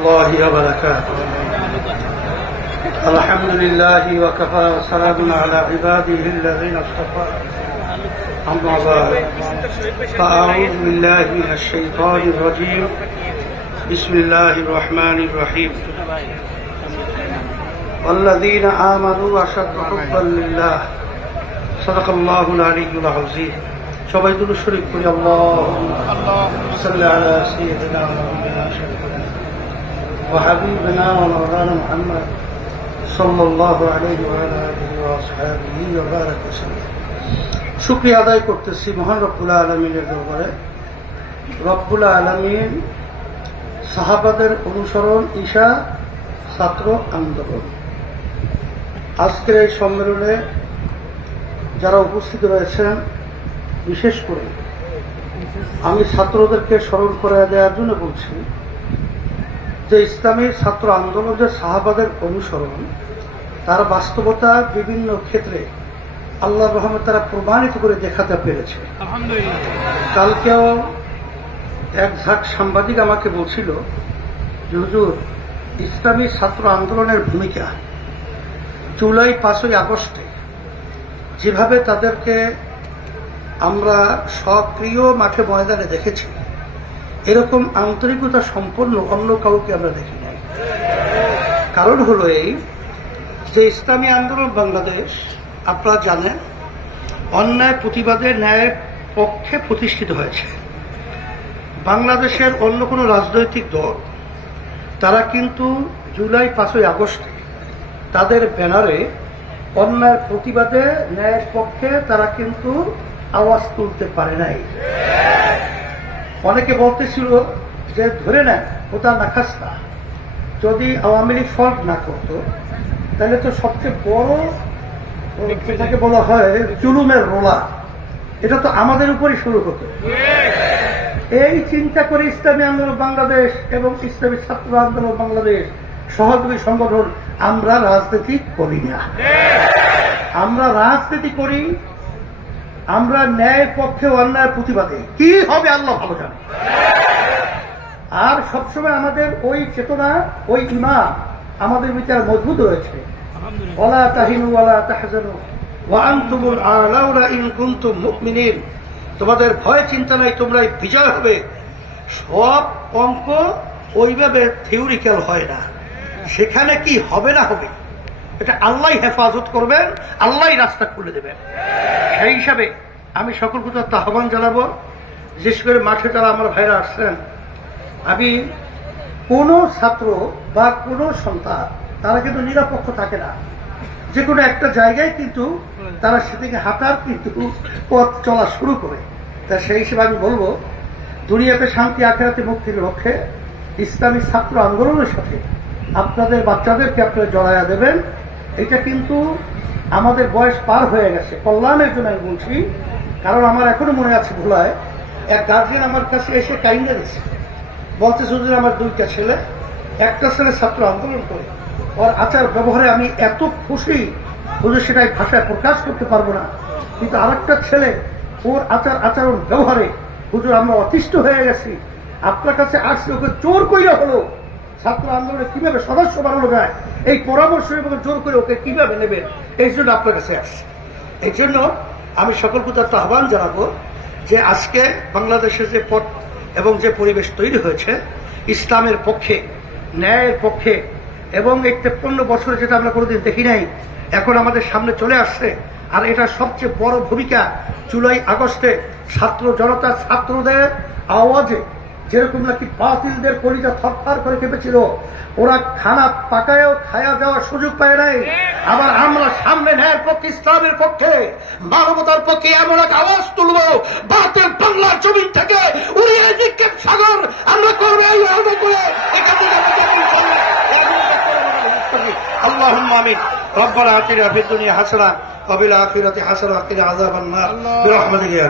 الله وبركاته. الحمد لله وكفى وسلام على عباده الذين اصطفى. أما بعد فأعوذ بالله من الشيطان الرجيم. بسم الله الرحمن الرحيم. والذين آمنوا أشد حبا لله. صدق الله العلي العظيم. সবাই দুরূদ শরীফ পড়ি। আল্লাহুম্মা সাল্লি আলা সাইয়্যিদিনা মুহাম্মাদিন ওয়া হাবিবিনা ওয়া মাওলানা মুহাম্মদ সাল্লাল্লাহু আলাইহি ওয়া আলা আলিহি ওয়া আসহাবিহি ওয়া বারাকা ওয়াসাল্লাম। শুকরিয়া আদায় করতেছি মহান রব্বুল আলামিনের দরবারে। রব্বুল আলামিন সাহাবাদের অনুসরণ ঈশা ছাত্র আন্দোলন, আজকের এই সম্মেলনে যারা উপস্থিত রয়েছেন, বিশেষ করে আমি ছাত্রদেরকে স্মরণ করে দেওয়ার জন্য বলছি যে ইসলামী ছাত্র আন্দোলন যে সাহাবাদের অনুসরণ, তার বাস্তবতা বিভিন্ন ক্ষেত্রে আল্লাহর রহমতে তারা প্রমাণিত করে দেখাতে পেরেছে। কালকেও এক ঝাঁক সাংবাদিক আমাকে বলছিল যে হুজুর, ইসলামী ছাত্র আন্দোলনের ভূমিকা জুলাই 5ই আগস্টে যেভাবে তাদেরকে আমরা সক্রিয় মাঠে ময়দানে দেখেছি, এরকম আন্তরিকতা সম্পন্ন অন্য কাউকে আমরা দেখি নাই। কারণ হলো এই যে ইসলামী আন্দোলন বাংলাদেশ, আপনারা জানেন, অন্যায় প্রতিবাদে ন্যায়ের পক্ষে প্রতিষ্ঠিত হয়েছে। বাংলাদেশের অন্য কোনো রাজনৈতিক দল তারা কিন্তু জুলাই 5ই আগস্টে তাদের ব্যানারে অন্যায়ের প্রতিবাদে ন্যায়ের পক্ষে তারা কিন্তু আওয়াজ তুলতে পারে নাই। অনেকে বলতেছিল যে ধরে নেন ওটা নাখাস্তা, যদি আওয়ামী লীগ ফল্ট না করতো তাহলে তো সবচেয়ে বড় যেটাকে বলা হয় জুলুমের রোলা, এটা তো আমাদের উপরই শুরু হতো। এই চিন্তা করে ইসলামী আন্দোলন বাংলাদেশ এবং ইসলামী ছাত্র আন্দোলন বাংলাদেশ সহযোগী সংগঠন আমরা রাজনীতি করি না। আমরা রাজনীতি করি, আমরা ন্যায়ের পক্ষে অন্যায়ের প্রতিবাদে। কি হবে আল্লাহ ভালো জানে। আর সবসময় আমাদের ওই চেতনা, ওই ঈমান আমাদের ভিতরে মজবুত রয়েছে। ওয়ালা তাহিনু ওয়ালা তাহজানু ওয়া আনতুমুল আ'লাউনা ইন কুনতুম মুমিনিন। তোমাদের ভয় চিন্তা নাই, তোমরাই বিজয় হবে। সব অঙ্ক ওইভাবে থিওরিক্যাল হয় না, সেখানে কি হবে না হবে এটা আল্লাহ হেফাজত করবেন, আল্লাহ রাস্তা খুলে দেবেন। সেই হিসাবে আমি সকল কথা আহ্বান জানাবো, বিশেষ করে মাঠে যারা আমার ভাইরা আসছেন, আমি কোনো ছাত্র বা কোনো সন্তান তারা কিন্তু নিরপেক্ষ থাকে না। যে কোনো একটা জায়গায় কিন্তু তারা সেদিকে হাঁটার কিন্তু পথ চলা শুরু করে। তা সেই হিসেবে আমি বলবো, দুনিয়াতে শান্তি আখিরাতে মুক্তির লক্ষ্যে ইসলামী ছাত্র আন্দোলনের সাথে আপনাদের বাচ্চাদেরকে আপনারা জড়াইয়া দেবেন। এটা কিন্তু আমাদের বয়স পার হয়ে গেছে, কল্যাণের জন্য আমি বলছি। কারণ আমার এখনো মনে আছে, ভোলায় এক গার্জিয়ান আমার কাছে এসে কাইন্ডা দিচ্ছে, বলতেছে হুজুর আমার 2টা ছেলে, একটা ছেলে ছাত্র আন্দোলন করে, ওর আচার ব্যবহারে আমি এত খুশি হুজুর, সেটাই ভাষায় প্রকাশ করতে পারবো না। কিন্তু আরেকটা ছেলে, ওর আচরণ ব্যবহারে হুজুর আমরা অতিষ্ঠ হয়ে গেছি, আপনার কাছে আসছে, ওকে জোর কইরা হলো ছাত্র আন্দোলনে কিভাবে সদস্য বানানো যায়, এই পরামর্শ এবং জোর করে ওকে কিভাবে নেবেন, এই জন্য আপনার কাছে আসছে। এই জন্য আমি সকল কথা আহ্বান জানাবো যে আজকে বাংলাদেশের যে পথ এবং যে পরিবেশ তৈরি হয়েছে ইসলামের পক্ষে, ন্যায়ের পক্ষে, এবং এই 53 বছরে যেটা আমরা কোনোদিন দেখি নাই, এখন আমাদের সামনে চলে আসছে। আর এটা সবচেয়ে বড় ভূমিকা জুলাই আগস্টে ছাত্র জনতা, ছাত্রদের আওয়াজে যেরকম নাকি বাতিলদের কলিজা থরথর করে কেঁপেছিল, ওরা খানা পাকায়ও খায়া যাওয়ার সুযোগ পায় নাই। আবার আমরা সামনে ন্যায়ের পক্ষে, ইসলামের পক্ষে, মানবতার পক্ষে এমন এক আওয়াজ তুলব, বাতিল বাংলার জমিন থেকে উড়িয়ে নিক্ষেপ সাগর আমরা করবো। আল্লাহুম্মা আমিন। রব্বানা আতিনা ফিদ দুনিয়া হাসানাহ ওয়া ফিল আখিরাতি হাসানাহ ওয়া কিনা আযাবান নার বিরহমাতিকা।